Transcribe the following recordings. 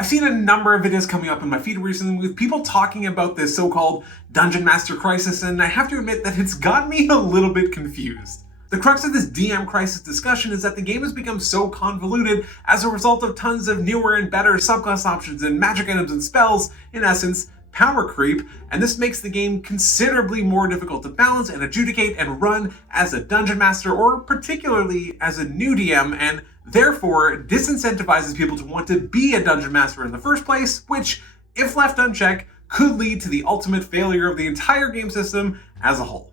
I've seen a number of videos coming up in my feed recently with people talking about this so-called Dungeon Master Crisis, and I have to admit that it's got me a little bit confused. The crux of this DM Crisis discussion is that the game has become so convoluted as a result of tons of newer and better subclass options and magic items and spells, in essence, power creep, and this makes the game considerably more difficult to balance and adjudicate and run as a Dungeon Master, or particularly as a new DM, and therefore disincentivizes people to want to be a Dungeon Master in the first place, which, if left unchecked, could lead to the ultimate failure of the entire game system as a whole.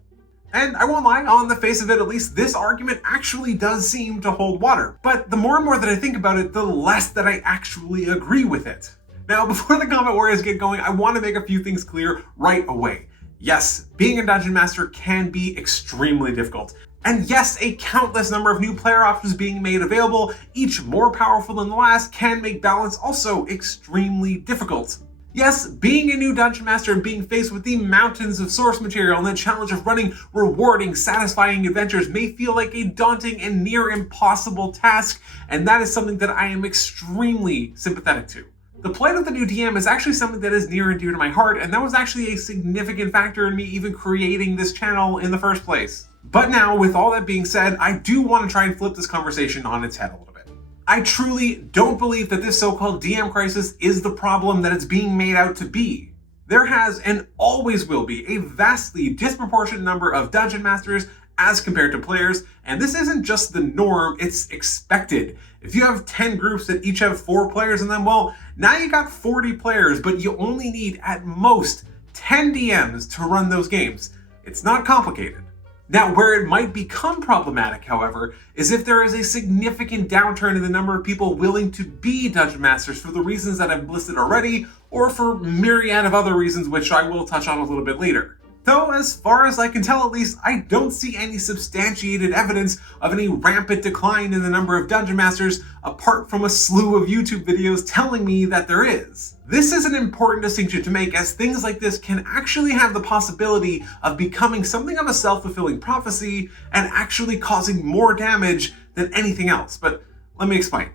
And I won't lie, on the face of it at least, this argument actually does seem to hold water. But the more and more that I think about it, the less that I actually agree with it. Now, before the comment warriors get going, I want to make a few things clear right away. Yes, being a Dungeon Master can be extremely difficult. And yes, a countless number of new player options being made available, each more powerful than the last, can make balance also extremely difficult. Yes, being a new Dungeon Master and being faced with the mountains of source material and the challenge of running rewarding, satisfying adventures may feel like a daunting and near impossible task, and that is something that I am extremely sympathetic to. The plight of the new DM is actually something that is near and dear to my heart, and that was actually a significant factor in me even creating this channel in the first place. But now, with all that being said, I do want to try and flip this conversation on its head a little bit. I truly don't believe that this so-called DM crisis is the problem that it's being made out to be. There has and always will be a vastly disproportionate number of Dungeon Masters as compared to players, and this isn't just the norm, it's expected. If you have 10 groups that each have 4 players in them, well, now you got 40 players, but you only need at most 10 DMs to run those games. It's not complicated. Now, where it might become problematic, however, is if there is a significant downturn in the number of people willing to be Dungeon Masters for the reasons that I've listed already, or for myriad of other reasons which I will touch on a little bit later. Though, as far as I can tell at least, I don't see any substantiated evidence of any rampant decline in the number of Dungeon Masters, apart from a slew of YouTube videos telling me that there is. This is an important distinction to make, as things like this can actually have the possibility of becoming something of a self-fulfilling prophecy and actually causing more damage than anything else. But let me explain.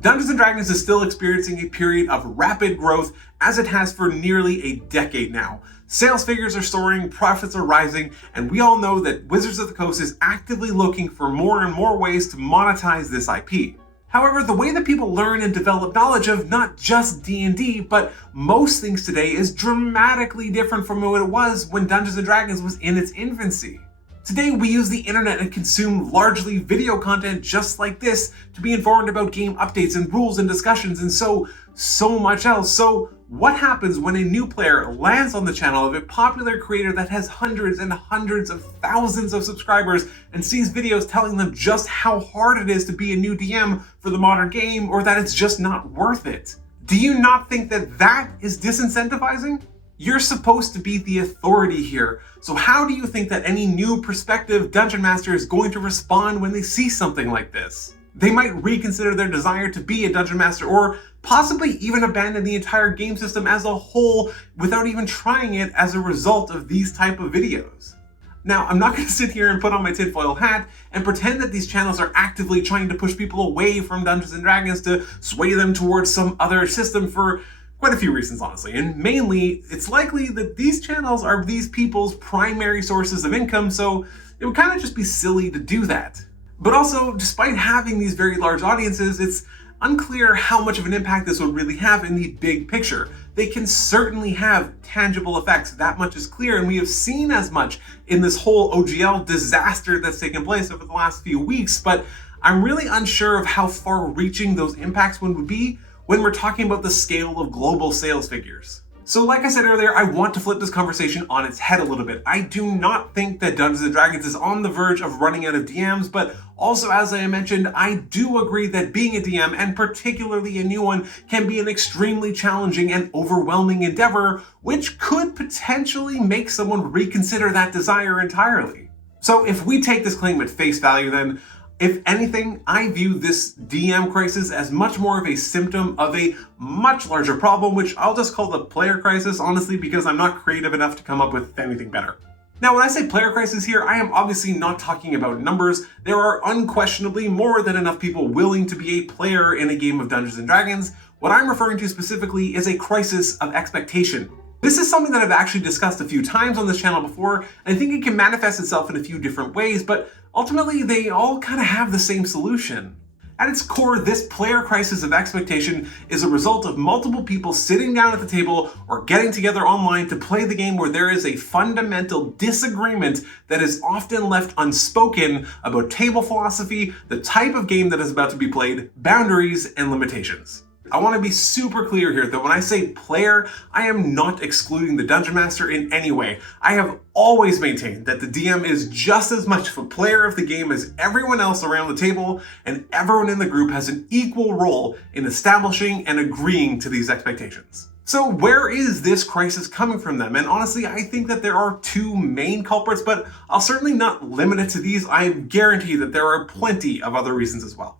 Dungeons & Dragons is still experiencing a period of rapid growth, as it has for nearly a decade now. Sales figures are soaring, profits are rising, and we all know that Wizards of the Coast is actively looking for more and more ways to monetize this IP. However, the way that people learn and develop knowledge of not just D&D, but most things today is dramatically different from what it was when Dungeons & Dragons was in its infancy. Today, we use the internet and consume largely video content just like this to be informed about game updates and rules and discussions and so much else. So what happens when a new player lands on the channel of a popular creator that has hundreds and hundreds of thousands of subscribers and sees videos telling them just how hard it is to be a new DM for the modern game, or that it's just not worth it? Do you not think that that is disincentivizing? You're supposed to be the authority here, so how do you think that any new prospective Dungeon Master is going to respond when they see something like this? They might reconsider their desire to be a Dungeon Master, or possibly even abandon the entire game system as a whole without even trying it as a result of these type of videos. Now, I'm not going to sit here and put on my tinfoil hat and pretend that these channels are actively trying to push people away from Dungeons & Dragons to sway them towards some other system for quite a few reasons, honestly. And mainly, it's likely that these channels are these people's primary sources of income, so it would kind of just be silly to do that. But also, despite having these very large audiences, it's unclear how much of an impact this would really have in the big picture. They can certainly have tangible effects, that much is clear, and we have seen as much in this whole OGL disaster that's taken place over the last few weeks, but I'm really unsure of how far-reaching those impacts would be when we're talking about the scale of global sales figures. So like I said earlier, I want to flip this conversation on its head a little bit. I do not think that Dungeons & Dragons is on the verge of running out of DMs, but also, as I mentioned, I do agree that being a DM, and particularly a new one, can be an extremely challenging and overwhelming endeavor, which could potentially make someone reconsider that desire entirely. So if we take this claim at face value, then if anything, I view this DM crisis as much more of a symptom of a much larger problem, which I'll just call the player crisis, honestly, because I'm not creative enough to come up with anything better. Now, when I say player crisis here, I am obviously not talking about numbers. There are unquestionably more than enough people willing to be a player in a game of Dungeons & Dragons. What I'm referring to specifically is a crisis of expectation. This is something that I've actually discussed a few times on this channel before, and I think it can manifest itself in a few different ways, but ultimately they all kind of have the same solution. At its core, this player crisis of expectation is a result of multiple people sitting down at the table or getting together online to play the game where there is a fundamental disagreement that is often left unspoken about table philosophy, the type of game that is about to be played, boundaries, and limitations. I want to be super clear here that when I say player, I am not excluding the Dungeon Master in any way. I have always maintained that the DM is just as much of a player of the game as everyone else around the table, and everyone in the group has an equal role in establishing and agreeing to these expectations. So where is this crisis coming from then? And honestly, I think that there are two main culprits, but I'll certainly not limit it to these. I guarantee that there are plenty of other reasons as well.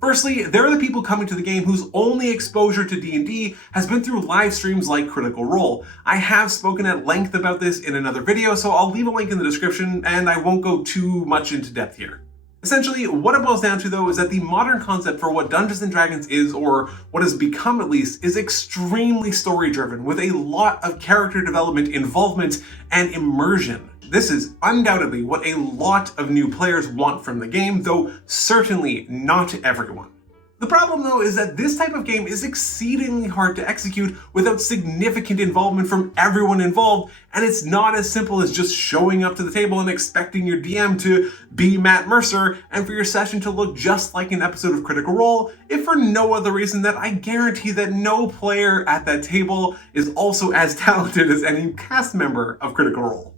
Firstly, there are the people coming to the game whose only exposure to D&D has been through live streams like Critical Role. I have spoken at length about this in another video, so I'll leave a link in the description and I won't go too much into depth here. Essentially, what it boils down to though is that the modern concept for what Dungeons & Dragons is, or what has become at least, is extremely story-driven with a lot of character development, involvement, and immersion. This is undoubtedly what a lot of new players want from the game, though certainly not everyone. The problem though is that this type of game is exceedingly hard to execute without significant involvement from everyone involved, and it's not as simple as just showing up to the table and expecting your DM to be Matt Mercer and for your session to look just like an episode of Critical Role, if for no other reason that I guarantee that no player at that table is also as talented as any cast member of Critical Role.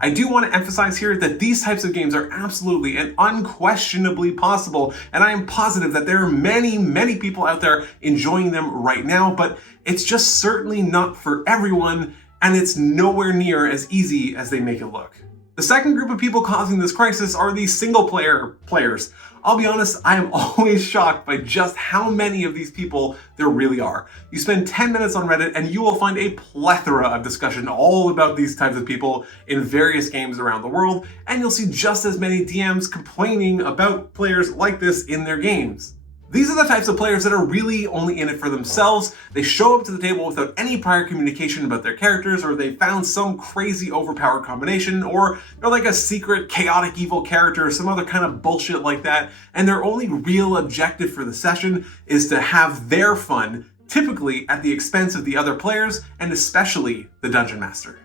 I do want to emphasize here that these types of games are absolutely and unquestionably possible, and I am positive that there are many people out there enjoying them right now, but it's just certainly not for everyone, and it's nowhere near as easy as they make it look. The second group of people causing this crisis are the single player players. I'll be honest, I am always shocked by just how many of these people there really are. You spend 10 minutes on Reddit and you will find a plethora of discussion all about these types of people in various games around the world, and you'll see just as many DMs complaining about players like this in their games. These are the types of players that are really only in it for themselves. They show up to the table without any prior communication about their characters, or they found some crazy overpowered combination, or they're like a secret chaotic evil character or some other kind of bullshit like that, and their only real objective for the session is to have their fun, typically at the expense of the other players, and especially the Dungeon Master.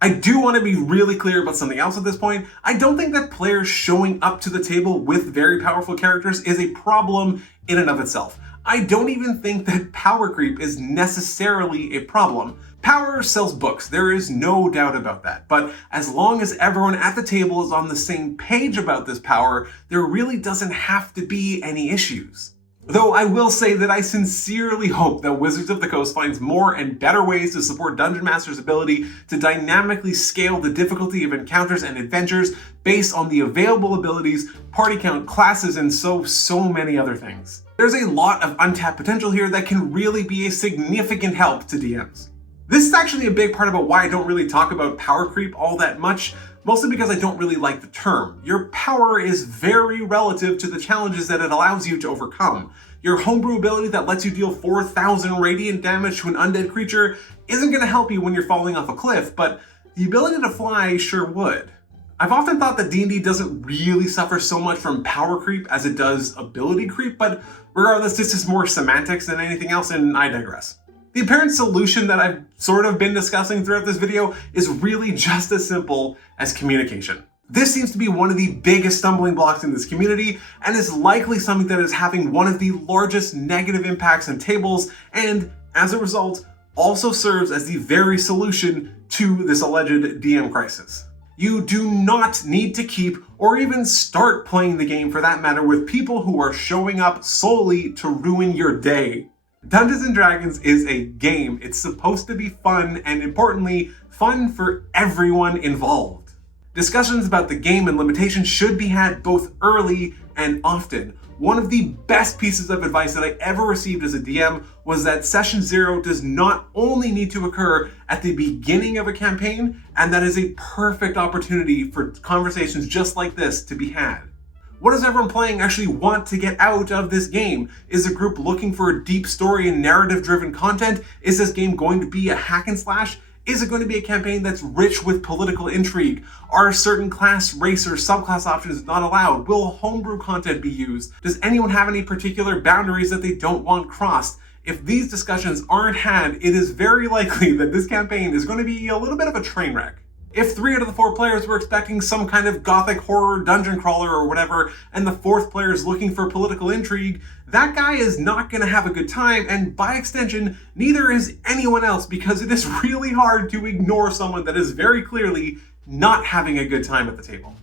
I do want to be really clear about something else at this point. I don't think that players showing up to the table with very powerful characters is a problem in and of itself. I don't even think that power creep is necessarily a problem. Power sells books, there is no doubt about that. But as long as everyone at the table is on the same page about this power, there really doesn't have to be any issues. Though I will say that I sincerely hope that Wizards of the Coast finds more and better ways to support Dungeon Master's ability to dynamically scale the difficulty of encounters and adventures based on the available abilities, party count, classes, and so many other things. There's a lot of untapped potential here that can really be a significant help to DMs. This is actually a big part about why I don't really talk about power creep all that much, mostly because I don't really like the term. Your power is very relative to the challenges that it allows you to overcome. Your homebrew ability that lets you deal 4,000 radiant damage to an undead creature isn't going to help you when you're falling off a cliff, but the ability to fly sure would. I've often thought that D&D doesn't really suffer so much from power creep as it does ability creep, but regardless, this is more semantics than anything else, and I digress. The apparent solution that I've sort of been discussing throughout this video is really just as simple as communication. This seems to be one of the biggest stumbling blocks in this community, and is likely something that is having one of the largest negative impacts on tables, and as a result, also serves as the very solution to this alleged DM crisis. You do not need to keep or even start playing the game for that matter with people who are showing up solely to ruin your day. Dungeons & Dragons is a game. It's supposed to be fun, and importantly, fun for everyone involved. Discussions about the game and limitations should be had both early and often. One of the best pieces of advice that I ever received as a DM was that session 0 does not only need to occur at the beginning of a campaign, and that is a perfect opportunity for conversations just like this to be had. What does everyone playing actually want to get out of this game? Is the group looking for a deep story and narrative-driven content? Is this game going to be a hack and slash? Is it going to be a campaign that's rich with political intrigue? Are certain class, race, or subclass options not allowed? Will homebrew content be used? Does anyone have any particular boundaries that they don't want crossed? If these discussions aren't had, it is very likely that this campaign is going to be a little bit of a train wreck. If 3 out of the 4 players were expecting some kind of gothic horror dungeon crawler or whatever, and the 4th player is looking for political intrigue, that guy is not going to have a good time, and by extension, neither is anyone else, because it is really hard to ignore someone that is very clearly not having a good time at the table.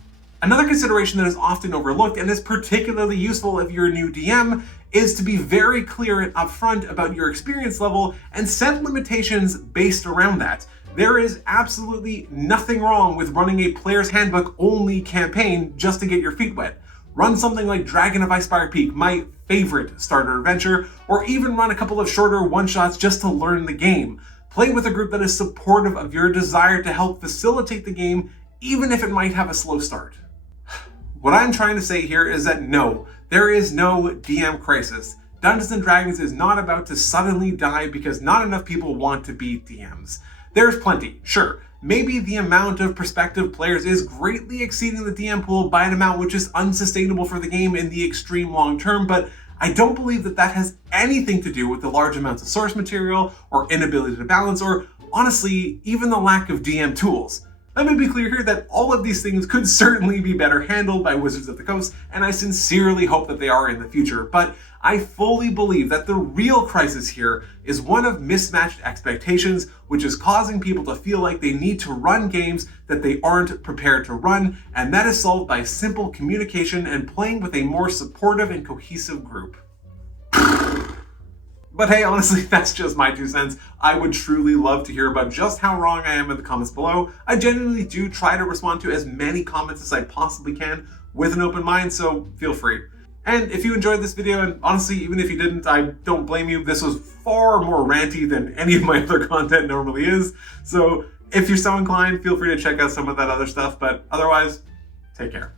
Another consideration that is often overlooked, and is particularly useful if you're a new DM, is to be very clear and upfront about your experience level and set limitations based around that. There is absolutely nothing wrong with running a player's handbook only campaign just to get your feet wet. Run something like Dragon of Icespire Peak, my favorite starter adventure, or even run a couple of shorter one-shots just to learn the game. Play with a group that is supportive of your desire to help facilitate the game, even if it might have a slow start. What I'm trying to say here is that no, there is no DM crisis. Dungeons & Dragons is not about to suddenly die because not enough people want to be DMs. There's plenty, sure. Maybe the amount of prospective players is greatly exceeding the DM pool by an amount which is unsustainable for the game in the extreme long term, but I don't believe that that has anything to do with the large amounts of source material or inability to balance, or honestly, even the lack of DM tools. Let me be clear here that all of these things could certainly be better handled by Wizards of the Coast, and I sincerely hope that they are in the future, but I fully believe that the real crisis here is one of mismatched expectations, which is causing people to feel like they need to run games that they aren't prepared to run, and that is solved by simple communication and playing with a more supportive and cohesive group. But hey, honestly, that's just my 2 cents. I would truly love to hear about just how wrong I am in the comments below. I genuinely do try to respond to as many comments as I possibly can with an open mind, so feel free. And if you enjoyed this video, and honestly, even if you didn't, I don't blame you. This was far more ranty than any of my other content normally is. So if you're so inclined, feel free to check out some of that other stuff, but otherwise, take care.